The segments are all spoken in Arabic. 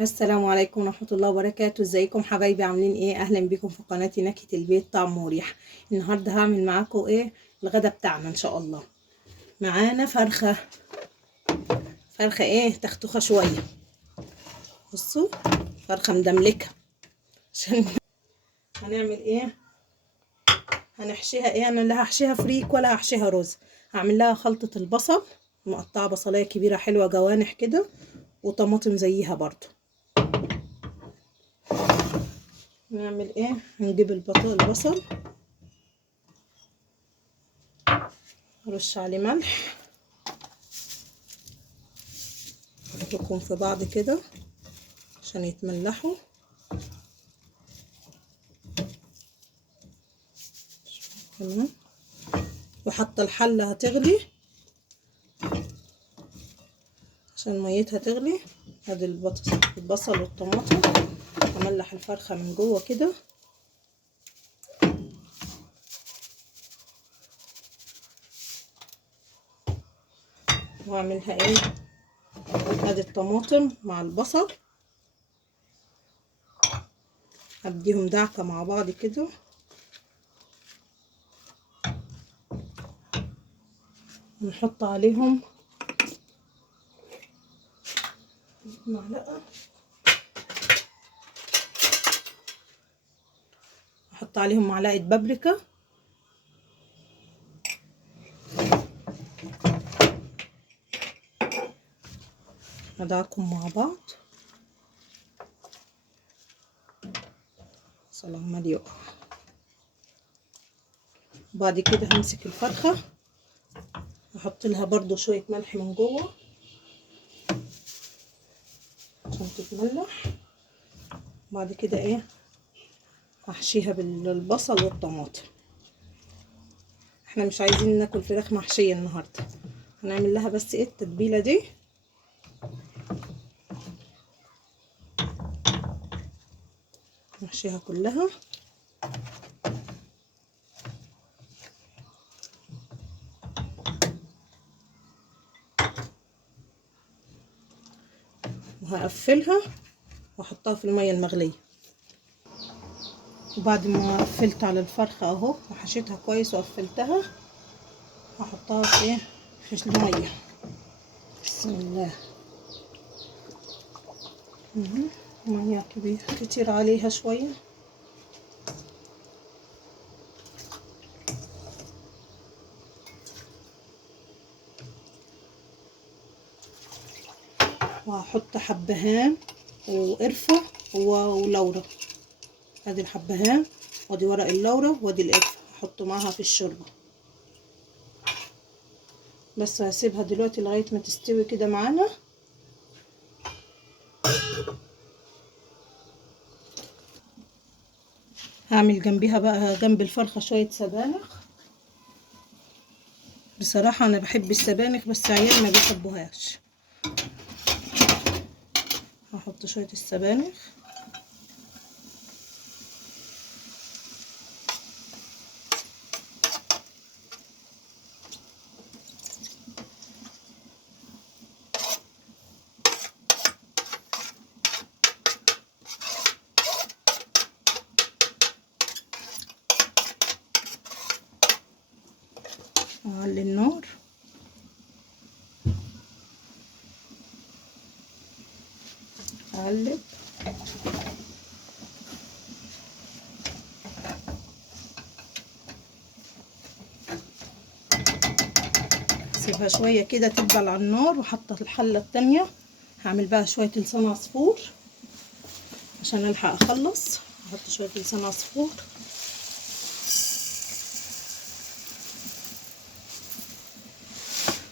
السلام عليكم ورحمة الله وبركاته. ازيكم حبايبي؟ عاملين ايه؟ اهلا بيكم في قناتي نكهة البيت طعم مريح. النهاردة هعمل معاكم ايه الغدا بتاعنا ان شاء الله. معانا فرخة ايه تختوخة شوية. بصوا، فرخة مدملكة. عشان هنعمل ايه؟ هنحشيها ايه؟ انا لا هحشيها فريك ولا هحشيها رز. هعمل لها خلطة البصل، مقطعة بصلاية كبيرة حلوة جوانح كده، وطماطم زيها برضو. نعمل ايه؟ هنجيب البصل، نرش عليه ملح، نحطهم في بعض كده عشان يتملحوا. تمام. وحاطه الحله هتغلي عشان ميتها تغلي. ادي البصل والطماطم. املح الفرخه من جوه كده، واعملها ايه. ادي الطماطم مع البصل، هديهم دعكه مع بعض كده. ونحط عليهم معلقه، احط عليهم معلقه بابريكا، ادعكم مع بعض. سلام عليكم. بعد كده همسك الفرخه، احط لها برضو شويه ملح من جوه عشان تتملح. بعد كده ايه، هحشيها بالبصل والطماطم. احنا مش عايزين ناكل فراخ محشيه النهارده، هنعمل لها بس ايه التتبيله دي. نحشيها كلها. وهقفلها واحطها في الميه المغليه. وبعد ما قفلت على الفرخه اهو وحشيتها كويس وقفلتها، هحطها في ايه، في الميه. بسم الله. ميه كتير عليها شويه. وهحط حبهان وقرفه ولورا. ادي الحبهان، وادي ورق اللورا، وادي القرفه هحطه معاها في الشوربه. بس هسيبها دلوقتي لغايه ما تستوي كده معانا. هعمل جنبيها بقى جنب الفرخه شويه سبانخ. بصراحه انا بحب السبانخ بس عيالي ما بيحبوهاش. هحط شويه السبانخ. واعلي النار. اقلب. اسيبها شويه كده تدبل على النار، وحطت الحله التانية. هعمل بقى شويه لسان عصفور عشان الحق اخلص. احط شويه لسان عصفور.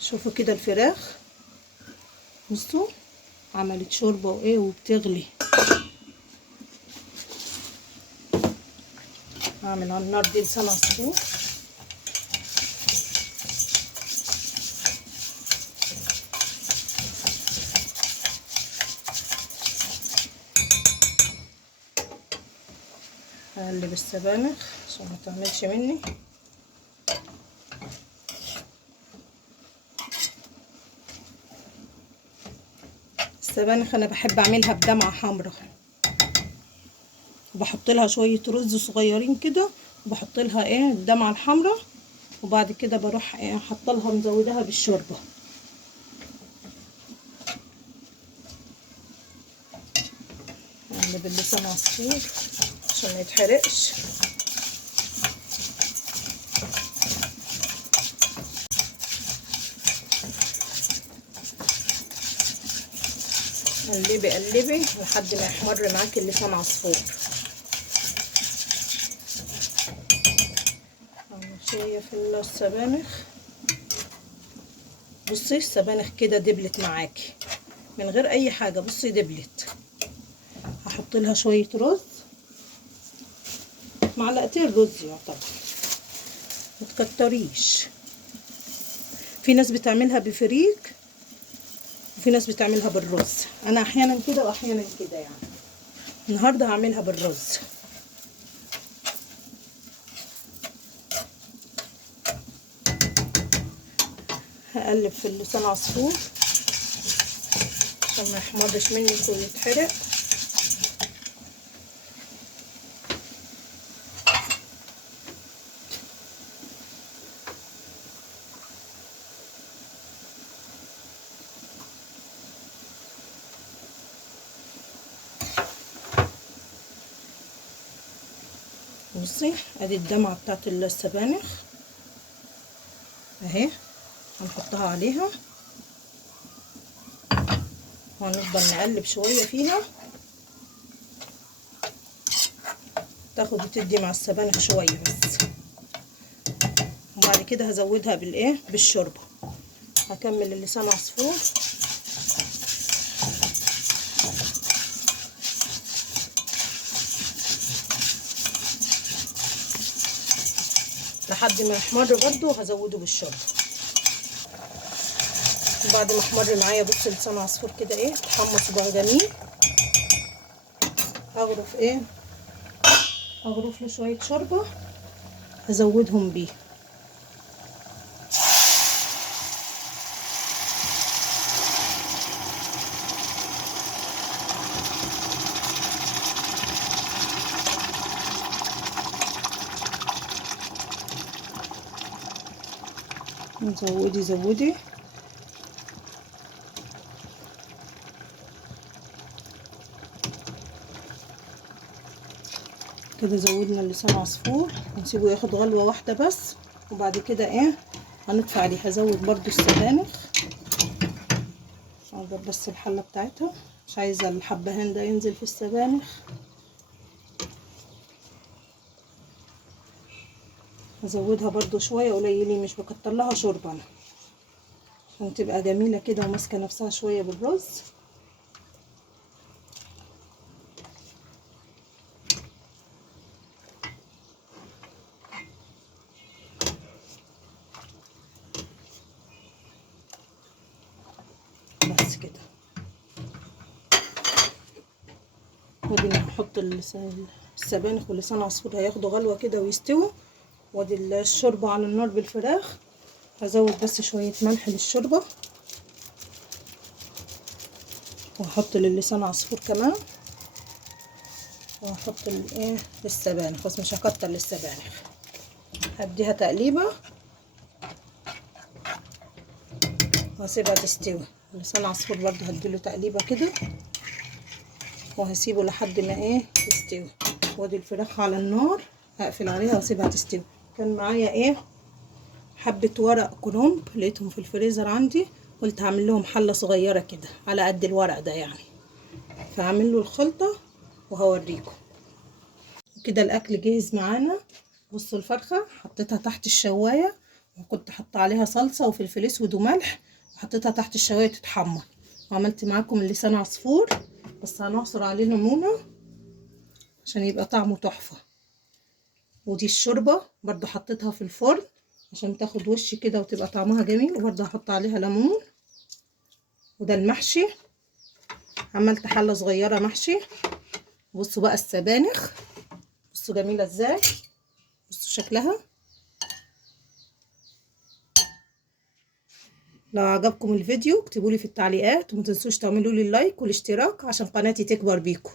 شوفوا كده الفراخ، بصوا عملت شوربه وايه وبتغلي. هعمل على النار دي لسان عصفور. هقلب السبانخ عشان ما تعملش مني. السبانخ انا بحب اعملها بدمعه حمراء، وبحط لها شويه رز صغيرين كده، وبحط لها ايه الدمعه الحمراء، وبعد كده بروح ايه حاطه لها مزودها بالشوربه. نقلب اللسان عصفور عشان ما يتحرقش. قلبي قلبي لحد ما يحمر معاكي اللسان عصفور. شايف السبانخ؟ بصي السبانخ كده دبلت معاكي من غير اي حاجه، بصي دبلت. هحط لها شويه رز، معلقتين رز يعتبر، متكتريش. في ناس بتعملها بفريك وفي ناس بتعملها بالرز، انا احيانا كده واحيانا كده يعني. النهارده هعملها بالرز. هقلب في اللسان عصفور عشان ما يحمرش مني ويتحرق. بصي ادي الدمعه بتاعت السبانخ اهي، هنحطها عليها وهنفضل نقلب شويه فيها، تاخد وتدي مع السبانخ شويه بس. وبعد كده هزودها بالايه بالشوربه. هكمل اللسان عصفور لحد ما يحمر برده، هزوده بالشوربه. وبعد ما احمر معايا بص لسان عصفور كده ايه اتحمص بقى جميل، اغرف ايه اغرف له شويه شوربه هزودهم بيه. زودي زودي كده. زودنا اللسان عصفور هنسيبه ياخد غلوه واحده بس، وبعد كده ايه هنطفي عليه. هزود برده السبانخ، اضرب بس الحله بتاعتها، مش عايزه الحبهان ده ينزل في السبانخ. هزودها برده شويه قليلين، مش بكتر لها شوربه انا، عشان تبقى جميله كده وماسكه نفسها شويه بالرز. بس كده. ودي هنحط السبانخ ولسان عصفور هياخدوا غلوه كده ويستووا. وادي الشوربه على النار بالفراخ. هزود بس شويه ملح للشوربه، وهحط للسان عصفور كمان، وهحط الايه للسبانخ، بس مش هكتر للسبانخ. هديها تقليبه وهسيبها تستوي. لسان عصفور برضو هديله تقليبه كده وهسيبه لحد ما ايه تستوي. وادي الفراخ على النار، هقفل عليها واسيبها تستوي. كان معايا ايه حبه ورق كرنب لقيتهم في الفريزر عندي، قلت هعمل لهم حله صغيره كده على قد الورق ده يعني، فهعمل له الخلطه وهوريكم. كده الاكل جاهز معانا. بصوا الفرخه حطيتها تحت الشوايه، وكنت حاطه عليها صلصه وفلفل اسود وملح، وحطيتها تحت الشوايه تتحمر. وعملت معاكم اللسان عصفور، بس هنعصر عليه ليمونه عشان يبقى طعمه تحفه. ودي الشوربه برضو حطيتها في الفرن عشان تاخد وش كده وتبقى طعمها جميل، وبرضو هحط عليها ليمون. وده المحشي، عملت حله صغيره محشي. بصوا بقى السبانخ، بصوا جميله ازاي، بصوا شكلها. لو عجبكم الفيديو اكتبولي في التعليقات، ومتنسوش تعملوا لي اللايك والاشتراك عشان قناتي تكبر بيكم.